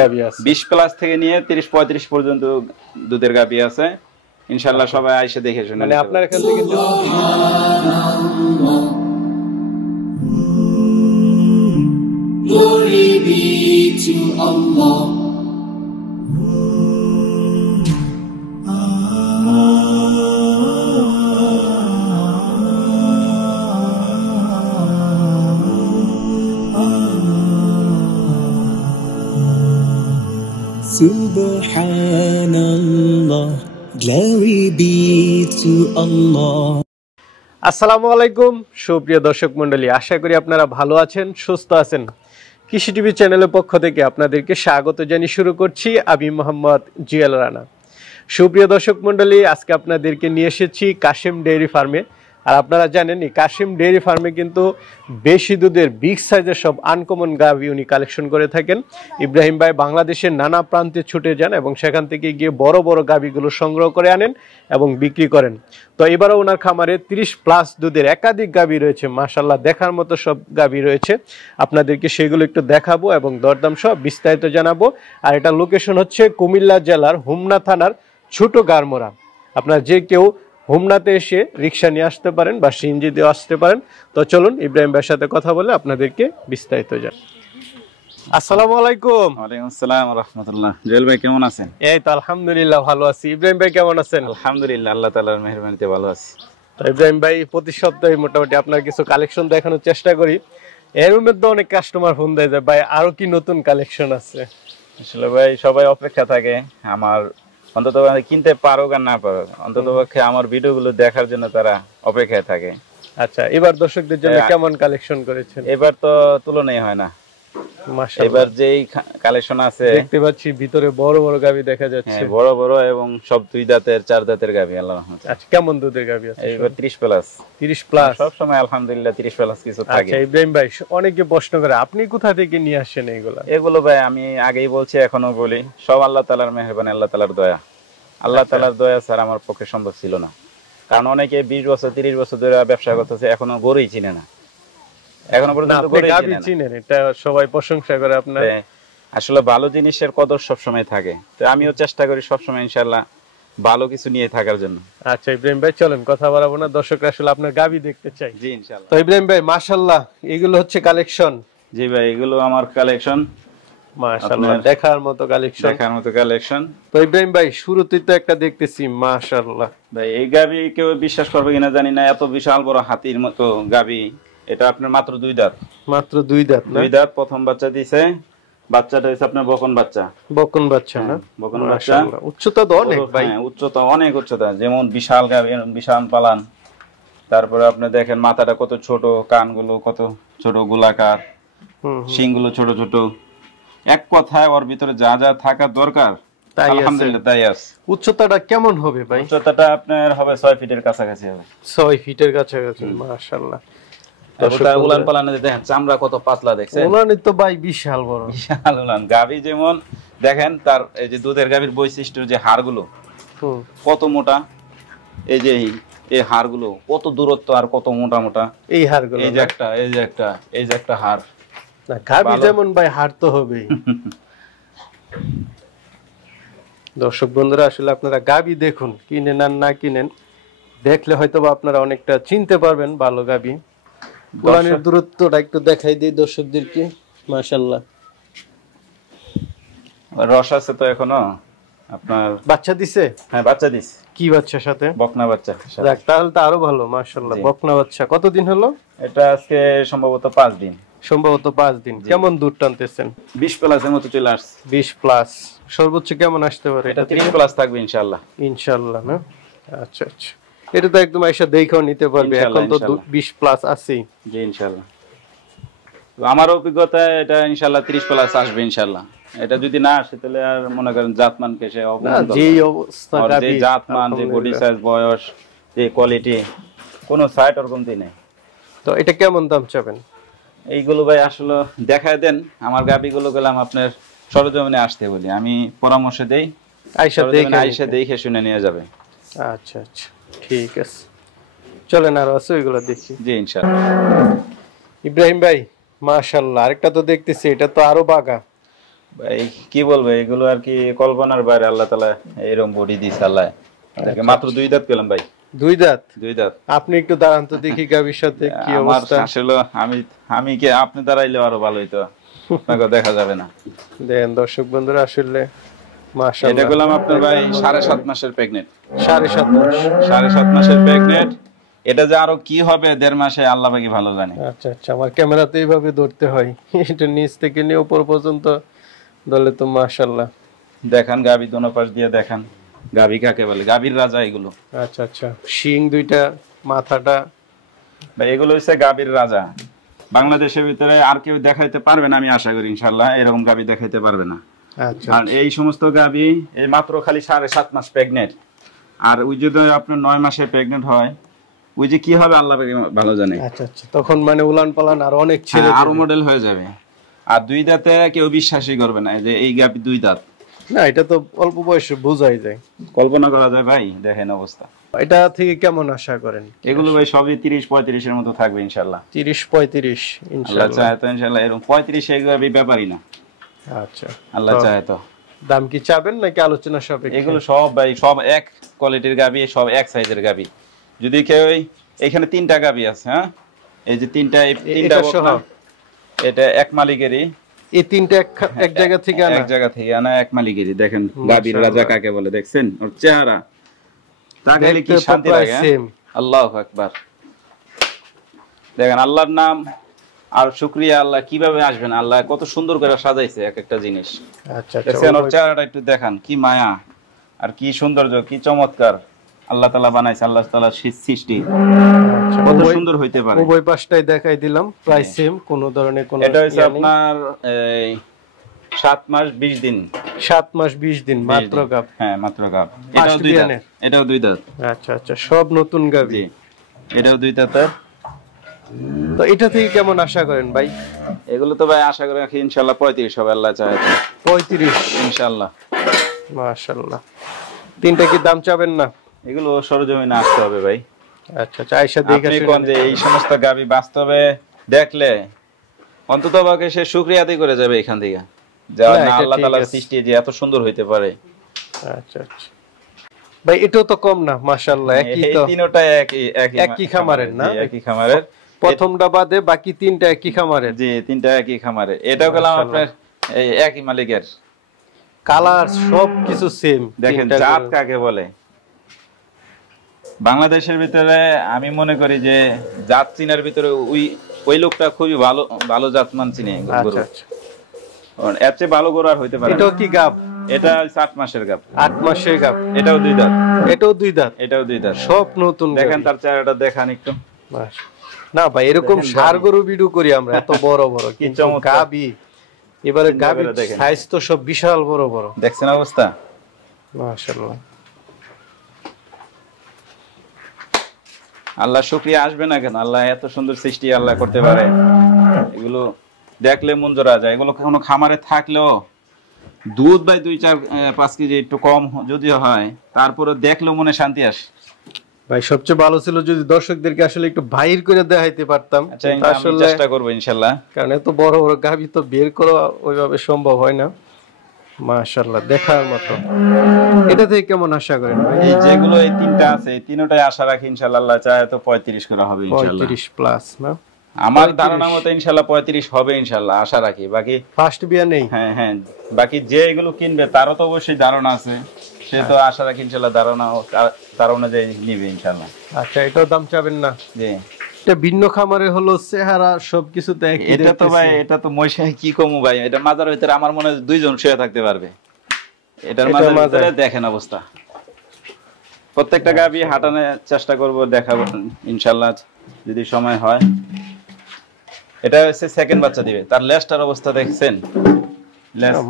গাভী আছে 20 প্লাস থেকে নিয়ে 30-35 পর্যন্ত দুধের গাভী আছে ইনশাআল্লাহ সবাই আইসা দেখে শুনে মানে আপনার এখান থেকে Glory be to Allah. Subhanallah, glory be to Allah. আসসালামু আলাইকুম সুপ্রিয় দর্শক মণ্ডলী, আশা করি আপনারা ভালো আছেন, সুস্থ আছেন। কৃষি টিভি চ্যানেলের পক্ষ থেকে আপনাদেরকে স্বাগত জানিয়ে শুরু করছি আমি মোহাম্মদ জিয়াল রানা। সুপ্রিয় দর্শক মণ্ডলী, আজকে আপনাদেরকে নিয়ে এসেছি কাশিম ডেইরি ফার্মে। আর আপনারা জানেন এই কাশিম ডেইরি ফার্মে কিন্তু বেশি দুধের বিগ সাইজের সব আনকমন গাভী উনি কালেকশন করে থাকেন। ইব্রাহিম ভাই বাংলাদেশের নানা প্রান্তে ছুটে যান এবং সেখান থেকে গিয়ে বড় বড় গাভীগুলো সংগ্রহ করে আনেন এবং বিক্রি করেন। তো এবারও ওনার খামারে 30 প্লাস দুধের একাধিক গাভী রয়েছে, মাশাআল্লাহ দেখার মতো সব গাভী রয়েছে। আপনাদেরকে সেগুলো একটু দেখাবো এবং দরদাম সব বিস্তারিত জানাবো। আর এটা লোকেশন হচ্ছে কুমিল্লা জেলার হোমনা থানার ছোট গারমোড়া। আপনারা যে কেউ হোমনাতে এসে রিক্সা নিয়ে আসতে পারেন বা সিএনজি দিয়ে আসতে পারেন। তো চলুন ইব্রাহিম ভাইয়ের সাথে কথা বলে আপনাদেরকে বিস্তারিত জানাই। আসসালামু আলাইকুম। ওয়ালাইকুম আসসালাম ওয়া রাহমাতুল্লাহ। জুয়েল ভাই কেমন আছেন? এই তো আলহামদুলিল্লাহ ভালো আছি। ইব্রাহিম ভাই কেমন আছেন? আলহামদুলিল্লাহ আল্লাহ তাআলার মেহেরবানিতে ভালো আছি। তো ইব্রাহিম ভাই প্রতি সপ্তাহে মোটামুটি আপনার কিছু কালেকশন দেখানোর চেষ্টা করি। এর মধ্যে অনেক কাস্টমার ফোন দেয় যে ভাই আরো কি নতুন কালেকশন আছে। আসলে ভাই সবাই অপেক্ষা থাকে আমার অন্তত কিনতে পারুক আর না পারুক, অন্তত পক্ষে আমার ভিডিওগুলো দেখার জন্য তারা অপেক্ষায় থাকে। আচ্ছা, এবার দর্শকদের জন্য কেমন কালেকশন করেছেন? এবার তো তুলনাই হয় না। মাশাআল্লাহ, এবার যেই কালেকশন আছে দেখতে পাচ্ছি ভিতরে বড় বড় গাভী দেখা যাচ্ছে। বড় বড় এবং সব 2 দাঁতের 4 দাঁতের গাভী আল্লাহর রহমতে। আচ্ছা, কেমন দুধের গাভী আছে? এবার 30 প্লাস। 30 প্লাস সব সময় আলহামদুলিল্লাহ 30 প্লাস কিছু থাকে। আচ্ছা ইব্রাহিম ভাই, অনেকে প্রশ্ন করে আপনি কোথা থেকে নিয়ে আসেন এইগুলা? এগুলো ভাই আমি আগেই বলছি এখনো বলি, সব আল্লাহ তাআলার মেহেরবানি, আল্লাহ তাআলার দয়া। আল্লাহ তাআলার দয়া ছাড়া আমার পক্ষে সম্ভব ছিল না। কারণ অনেকে 20 বছর 30 বছর ধরে ব্যবসা করতেছে, এখনো গরুই চিনে না, এখনো পর্যন্ত গরুই চিনে না। এটা সবাই প্রশংসা করে আপনার। আসলে ভালো জিনিসের কদর সব সময় থাকে, তো আমিও চেষ্টা করি সব সময় ইনশাআল্লাহ ভালো কিছু নিয়ে থাকার জন্য। আচ্ছা ইব্রাহিম ভাই, চলেন কথা বাড়াবো না, দর্শকরা আসলে আপনার গাভী দেখতে চাই। জি ইনশাআল্লাহ। তো ইব্রাহিম ভাই মাশাআল্লাহ, এগুলো হচ্ছে কালেকশন। জি ভাই, এগুলো আমার কালেকশন। মাশাআল্লাহ দেখার মতো কালেকশন, দেখার মতো কালেকশন। তো ইব্রাহিম ভাই শুরুতেই তো একটা দেখতেছি মাশাআল্লাহ। ভাই এই গাভী কেউ বিশ্বাস করবে কিনা জানি না, এত বিশাল বড় হাতির মতো গাভী। এটা আপনার মাত্র 2 দাঁত। মাত্র 2 দাঁত না? 2 দাঁত, প্রথম বাচ্চা দিছে। বাচ্চাটা হইছে আপনার বকন বাচ্চা। বকন বাচ্চা না? বকন বাচ্চা। উচ্চতা তো অনেক ভাই। হ্যাঁ, উচ্চতা অনেক উচ্চতা, যেমন বিশাল গাভী, বিশাল পালান। তারপরে আপনি দেখেন মাথাটা কত ছোট, কানগুলো কত ছোট গোলাকার, শিংগুলো ছোট ছোট। এক কথায় ওর ভিতরে যা যা থাকা দরকার আলহামদুলিল্লাহ তাই আছে। উচ্চতাটা কেমন হবে ভাই? উচ্চতাটা আপনার হবে 6 ফিটের কাছাকাছি হবে। 6 ফিটের কাছাকাছি, মাশাআল্লাহ। উলান পালানে দেখেন চামড়া কত পাতলা, দেখছেন? উলান তো ভাই বিশাল বড়, বিশাল উলান। গাভী যেমন দেখেন তার এই যে দুধের গাভীর বৈশিষ্ট্য, যে হাড়গুলো কত মোটা, এই যে এই হাড়গুলো কত দূরত্ব আর কত মোটা মোটা এই হাড়গুলো। এই যে একটা হাড় না, গাভী যেমন ভাই হাড় তো হবেই। দর্শক বন্ধুরা, আসলে আপনারা গাভী দেখুন, কিনেন আর না কিনেন, দেখলে হয়তো বা আপনারা অনেকটা চিনতে পারবেন ভালো গাভী। উলানের দূরত্বটা একটু দেখাই দিই দর্শকদেরকে। মাশাআল্লাহ, রস আছে তো এখনো। আপনার বাচ্চা দিছে? হ্যাঁ বাচ্চা দিছে। কি বাচ্চার সাথে? বকনা বাচ্চা। যাক, তাহলে তো আরো ভালো। মাশাআল্লাহ, বকনা বাচ্চা। কতদিন হলো এটা? আজকে সম্ভবত 5 দিন। সম্ভবত 5 দিন। কেমন দুধ টানতেছেন? 20 প্লাসের মতো চলে আসছে। 20 প্লাস। সর্বোচ্চ কেমন আসতে পারে? এটা 30 প্লাস থাকবে ইনশাআল্লাহ। ইনশাআল্লাহ না? আচ্ছা আচ্ছা, এটা তো একদম আইসা দেখেও নিতে পারবে, এখন তো 20 প্লাস আছেই। জি ইনশাআল্লাহ। আমার অভিজ্ঞতায় এটা ইনশাআল্লাহ 30 প্লাস আসবে ইনশাআল্লাহ। এটা যদি না আসে তাহলে আর মনে করেন জাতমান কেসে অপমান, যে অবস্থা গাবি, যে জাতমান, যে বডি সাইজ, বয়স, যে কোয়ালিটি, কোনো সাইড আর কমতি নেই। তো এটা কেমন দাম চাবেন? এইগুলো ভাই আসলে দেখায় দেন, আমার গাবিগুলো গেলাম আপনার সরজমিনে আসতে বলি, আমি পরামর্শ দেই, আইসা দেখে শুনে নিয়ে যাবে। আচ্ছা আচ্ছা, ঠিক আছে, চলেন আর আছে ওইগুলো দেখি। জি ইনশাআল্লাহ। ইব্রাহিম ভাই মাশাআল্লাহ, আরেকটা তো দেখতেছি, এটা তো আরো বাগা। ভাই কি বলবো, এগুলো আর কি কল্পনার বাইরে। আল্লাহ তাআলা এরকম বডি দিয়েছে আল্লাহ। দেখেন মাত্র 2 দাঁত পেলাম ভাই। 2 দাঁত? 2 দাঁত। আপনি একটু দাঁড়ান তো দেখি গাভীর সাথে কি আমার অবস্থা। আসলে আমি কি আপনি দাঁড়াইলে আরো ভালো হইতো, আপনাকে দেখা যাবে না। দেখেন দর্শক বন্ধুরা, আসলে মাশাআল্লাহ। এটা করলাম আপনার ভাই 7.5 মাসের প্রেগনেন্ট। 7.5 মাস? 7.5 মাসের প্রেগনেন্ট। এটা যে আরো কি হবে 1.5 মাসে আল্লাহ পাকি ভালো জানে। আচ্ছা আচ্ছা, আমার ক্যামেরাতে এইভাবে ধরতে হয়, এটা নিচ থেকে নিয়ে উপর পর্যন্ত ধরলে তো মাশাআল্লাহ। দেখান গাভী দোনো পাশ দিয়ে দেখান, গাভী কাকে বলে, গাভীর রাজা এগুলো। আচ্ছা আচ্ছা, শিং দুইটা, মাথাটা। ভাই এগুলো হচ্ছে গাভীর রাজা। বাংলাদেশের ভিতরে আর কেউ দেখাইতে পারবে না, আমি আশা করি ইনশাআল্লাহ এরকম গাভী দেখাইতে পারবে না। আচ্ছা, আর এই সমস্ত গাভী এই মাত্র খালি 7.5 মাস প্রেগনেন্ট। আর ওই যদি আপনার 9 মাসে প্রেগনেন্ট হয়, ওই যে কি হবে আল্লাহ পাকি ভালো জানে। আচ্ছা আচ্ছা, তখন মানে উলান পালান আর অনেক ছেলে আরো মডেল হয়ে যাবে। আর 2 দাঁতে কেউ বিশ্বাসই করবে না যে এই গাভী 2 দাঁত। না, এটা তো অল্প বয়সে বোঝাই যায়, কল্পনা করা যায় ভাই। দেখেন অবস্থা। এটা থেকে কেমন আশা করেন? এগুলো ভাই সবই 30-35 এর মতো থাকবে ইনশাআল্লাহ। 30-35 আল্লাহ ইনশাআল্লাহ। চাহে তো ইনশাআল্লাহ এরকম 35 এর গাভী ব্যাপারই না। আচ্ছা, আল্লাহ চাহে তো। দাম কি চাবেন নাকি আলোচনা সাপেক্ষে? এগুলো সব ভাই সব এক কোয়ালিটির গাভী, সব এক সাইজের গাভী। যদি কেউ এখানে 3টা গাভী আছে, হ্যাঁ এই যে 3টা বকনা, এটা এক মালিকেরই। এই 3টা এক জায়গা থেকে আনা? এক জায়গা থেকে আনা, এক মালিকেরই। দেখেন গাভীর রাজা কাকে বলে, দেখছেন ওর চেহারা, তাকাইলে কি শান্তি লাগে। আল্লাহু আকবার। দেখেন আল্লাহর নাম আর শুকরিয়া, আল্লাহ কিভাবে আসবেন, আল্লাহ কত সুন্দর করে সাজাইছে এক একটা জিনিস। আচ্ছা আচ্ছা, দেখছেন ওর চেহারাটা একটু দেখান, কি মায়া আর কি সৌন্দর্য, কি চমৎকার আল্লাহ তাআলা বানাইছে। আল্লাহ তাআলার সৃষ্টি কত সুন্দর হইতে পারে। উভয় পাশটাই দেখাই দিলাম, প্রায় সেম, কোন ধরনের কোন। এটা হচ্ছে আপনার এই 7 মাস 20 দিন। 7 মাস 20 দিন মাত্র গাব? হ্যাঁ মাত্র গাব। এটাও 2 দাঁত। এটাও 2 দাঁত। আচ্ছা আচ্ছা, সব নতুন গাবি। এটাও 2 দাঁতের। তো এটা থেকে কেমন আশা করেন ভাই? এগুলো তো ভাই আশা করি ইনশাআল্লাহ 35 হবে, আল্লাহ চাহে তো। 35 ইনশাআল্লাহ। মাশাআল্লাহ। 3টা কি দাম চাবেন না? এগুলো সরজমিনে আসতে হবে ভাই। আচ্ছা আচ্ছা, আয়েশা দেখে আপনি কোন যে এই সমস্ত গাবি বাস্তবে দেখলে অন্ততপক্ষে সে শুকরিয়া আদায় করে যাবে এখান থেকে, যে আল্লাহ তাআলার সৃষ্টি যে এত সুন্দর হইতে পারে। আচ্ছা আচ্ছা ভাই, এটাও তো কম না মাশাআল্লাহ। একই তো, এই তিনটা একই খামারের না? একই খামারের। প্রথমটা বাদে বাকি 3টা একই খামারের? জি, 3টা একই খামারের। এটাও গেলাম আপনার এই একই মালিকের। কালার সব কিছু সেম। দেখেন জাত কাকে বলে। বাংলাদেশের ভিতরে আমি মনে করি যে জাত চিনার ভিতরে ওই লোকটা খুবই ভালো ভালো জাতমান চিনে। আচ্ছা আচ্ছা, এর চেয়ে ভালো গরু আর হইতে পারে না। এটাও কি গাব? এটা 8 মাসের গাব। 8 মাসের গাব। এটাও 2 দাঁত। এটাও 2 দাঁত? এটাও 2 দাঁত। সব নতুন। দেখেন তার চেহারাটা দেখান একটু। না ভাই, এরকম ষাঁড় গরু ভিডিও করি আমরা, এত বড় বড়, কিন্তু গাবি এবারে গাবির সাইজ তো সব বিশাল বড় বড়। দেখছেন অবস্থা? মাশাআল্লাহ। আল্লাহ শুকরিয়া আসবে না কেন? আল্লাহ এত সুন্দর সৃষ্টি আল্লাহ করতে পারে। এগুলো দেখলে মন জোড়া যায়। এগুলো কোনো খামারে থাকলেও দুধ ভাই 2-4-5 কেজি একটু কম যদিও হয়, তারপরে দেখলেও মনে শান্তি আসে ভাই। সবচেয়ে ভালো ছিল যদি দর্শকদেরকে আসলে একটু বাইর করে দেখাইতে পারতাম। আসলে চেষ্টা করব ইনশাআল্লাহ, কারণ এত বড় বড় গাভী তো বের করা ওইভাবে সম্ভব হয় না। মাশাআল্লাহ, দেখার মতো। এটা থেকে কেমন আশা করেন ভাই? এই যেগুলো এই 3টা আছে, এই তিনটাই আশা রাখি ইনশাআল্লাহ, আল্লাহ চায় তো 35 করা হবে ইনশাআল্লাহ। 35 প্লাস না? আমার ধারণা মতে ইনশাআল্লাহ 35 হবে ইনশাআল্লাহ, আশা রাখি। বাকি ফার্স্ট বিয়া নেই? হ্যাঁ হ্যাঁ, বাকি যে এগুলো কিনবে তারও তো অবশ্যই ধারণা আছে, সে তো আশা রাখি ইনশাআল্লাহ ধারণা তার অনুযায়ী নিবে ইনশাআল্লাহ। আচ্ছা, এটাও দাম চাবেন না? জি, এটা ভিন্ন খামারে হলো, চেহারা সবকিছু তো একই। এটা তো ভাই, এটা তো ময়শাই কি কমু ভাই, এটা মাজার ভিতরে আমার মনে হয় 2 জন শুয়ে থাকতে পারবে। এটার মাজার ভিতরে দেখেন অবস্থা। প্রত্যেকটা গাভী হাঁটানোর চেষ্টা করব, দেখাবো ইনশাআল্লাহ যদি সময় হয়। এটা হচ্ছে সেকেন্ড বাচ্চা দিবে, তার লেজটার অবস্থা দেখছেন?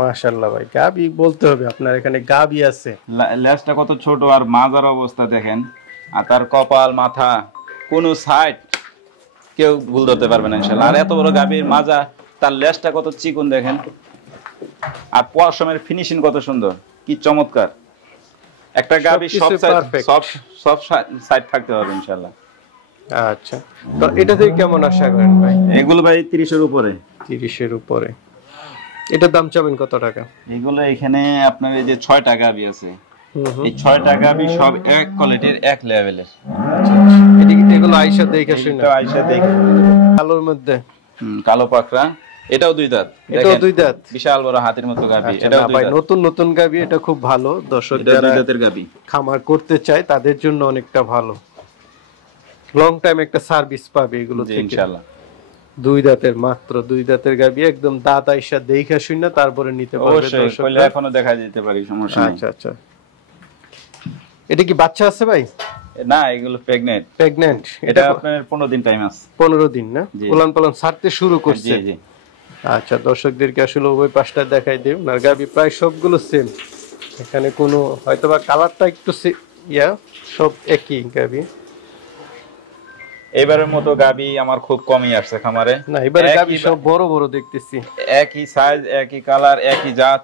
মাশাআল্লাহ ভাই, গাবি বলতে হবে আপনার এখানে গাবি আছে। লেজটা কত ছোট আর মাজার অবস্থা দেখেন, আর তার কপাল মাথা কোন সাইড কেউ ভুল ধরতে পারবে না ইনশাআল্লাহ। আর এত বড় গাভীর মাজা, তার লেজটা কত চিকন দেখেন, আর পশমের ফিনিশিং কত সুন্দর, কি চমৎকার। একটা গাভী সব সাইড থাকতে হবে ইনশাআল্লাহ। আচ্ছা, তো এটা থেকে কেমন আশা করেন ভাই? এগুলো ভাই 30 এর উপরে। 30 এর উপরে। এটার দাম চাবেন কত টাকা? এগুলো এখানে আপনার এই যে 6টা গাবি আছে, এই 6টা গাবি সব এক কোয়ালিটির, এক লেভেলের। এগুলো আয়শা দেখে শুনে, এটা আয়শা দেখে কালোর মধ্যে, কালো পাকড়া, এটাও 2 দাঁত, এটাও 2 দাঁত, বিশাল বড় হাতির মতো গাবি। এটাও 2 ভাই দাঁত, নতুন নতুন গাবি, এটা খুব ভালো। দর্শক এটা 2 দাঁতের গাবি, খামার করতে চায় তাদের জন্য অনেকটা ভালো, লং টাইম একটা সার্ভিস পাবে এগুলো থেকে ইনশাআল্লাহ। 2 দাঁতের, মাত্র 2 দাঁতের গাবি, একদম দাঁত আয়শা দেখে শুনে তারপরে নিতে পারবে অবশ্যই, কইলে এখনো দেখা যেতে পারে, সমস্যা নেই। আচ্ছা আচ্ছা। এটা কি বাচ্চা আছে ভাই? না, এগুলো প্রেগন্যান্ট। এটা আপনার 15 দিন টাইম আছে। 15 দিন না? উলান পালান ছাড়তে শুরু করছে। জি জি। আচ্ছা, দর্শকদেরকে আসলে ওই পাশটা দেখাই দেব। আর গাবি প্রায় সবগুলো সেম, এখানে কোনো হয়তোবা কালারটা একটু সব একই গাবি। এবারের মতো গাবি আমার খুব কমই আসছে খামারে। না, এবারে গাবি সব বড় বড় দেখতেছি, একই সাইজ, একই কালার, একই জাত,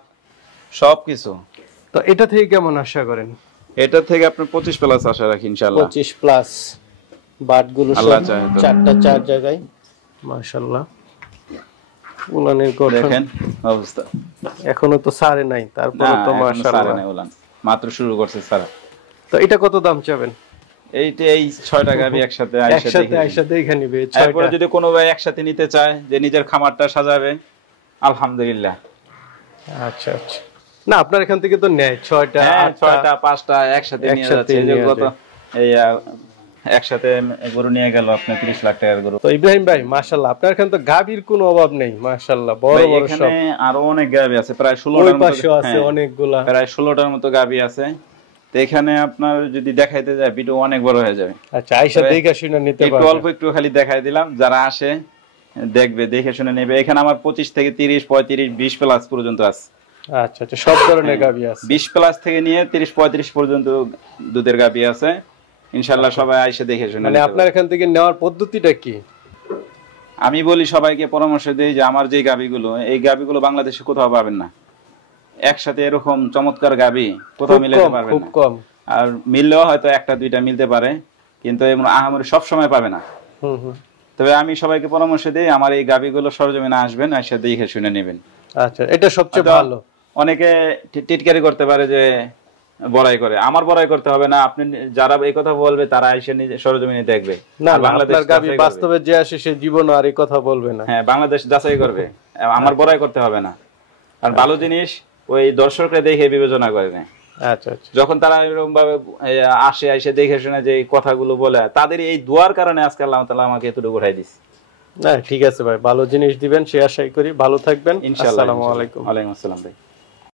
সবকিছু। তো এটা থেকে কেমন আশা করেন? এটা থেকে আপনি 25 প্লাস আশা রাখি ইনশাআল্লাহ। 25 প্লাস। বাটগুলো আল্লাহ সব চাহে তো। 4টা 4 জায়গায়, মাশাআল্লাহ। উলানের গঠন, দেখেন অবস্থা, এখনো তো সারে নাই, তারপরে তো মাশাআল্লাহ উলান মাত্র শুরু করছে স্যার। তো এটা কত দাম চাবেন? এইটা এই 6টা গাবি একসাথে আয়শা দেখে নিবে। তারপরে যদি কোনো ভাই একসাথে নিতে চায়, যে নিজের খামারটা সাজাবে, আলহামদুলিল্লাহ। আচ্ছা আচ্ছা। না, আপনার এখান থেকে তো নেয় 6টা 6টা 5টা একসাথে নিয়ে যাচ্ছে। এই একসাথে গরু নিয়ে গেল আপনি 30 লাখ টাকার গরু। তো ইব্রাহিম ভাই, মাশাআল্লাহ, আপনার এখানে তো গাভীর কোনো অভাব নেই, মাশাআল্লাহ, বড় বড় সব। এখানে আরো অনেক গাভী আছে, প্রায় 16টার মতো আছে, অনেকগুলা, প্রায় 16টার মতো গাভী আছে। তো এখানে আপনার যদি দেখাইতে যায় ভিডিও অনেক বড় হয়ে যাবে। আচ্ছা, আয়শা দেখে শুনে নিতে পারবে। অল্প একটু খালি দেখাই দিলাম, যারা আসে দেখবে, দেখে শুনে নেবে। এখানে আমার 25 থেকে 30, 35, 20 প্লাস পর্যন্ত আছে। আচ্ছা আচ্ছা, সব ধরনের গাভী আছে, 20 প্লাস থেকে নিয়ে 30, 35 পর্যন্ত দুধের গাভী আছে। ইনশাআল্লাহ সবাই আইসা দেখে শুনে। মানে আপনার এখান থেকে নেওয়ার পদ্ধতিটা কি? আমি বলি সবাইকে, পরামর্শ দেই যে আমার যে গাভীগুলো, এই গাভীগুলো বাংলাদেশে কোথাও পাবেন না। একসাথে এরকম চমৎকার গাভী কোথাও মিলাতে পারবেন না, খুব কম। আর মিললেও হয়তো 1টা 2টা মিলতে পারে, কিন্তু এমন আহামরি সব সময় পাবে না। তবে আমি সবাইকে পরামর্শ দেই, আমার এই গাভীগুলো সরজমিনে আসবেন, আইসা দেখে শুনে নেবেন। আচ্ছা, এটা সবচেয়ে ভালো। অনেকে টিটকারি করতে পারে যে বড়াই করে, আমার বড়াই করতে হবে না। আপনি যারা এই কথা বলবে তারা এসে নিজে সরজমিনে দেখবে। না, বাংলাদেশের গাবি বাস্তবে যে আসে সে জীবন আর এই কথা বলবে না। হ্যাঁ, বাংলাদেশ যাচাই করবে, আমার বড়াই করতে হবে না। আর ভালো জিনিস ওই দর্শকরা দেখে বিবেচনা করে না। আচ্ছা আচ্ছা। যখন তারা এরকম ভাবে আসে, এসে দেখে শুনে যে কথাগুলো বলে, তাদের এই দোয়ার কারণে আজকে আল্লাহ তাআলা আমাকে এতটুকু উঠাই দিয়েছে। না, ঠিক আছে ভাই, ভালো জিনিস দিবেন সে আশাই করি। ভালো থাকবেন, ইনশাআল্লাহ। আসসালামু আলাইকুম। ওয়ালাইকুম আসসালাম ভাই।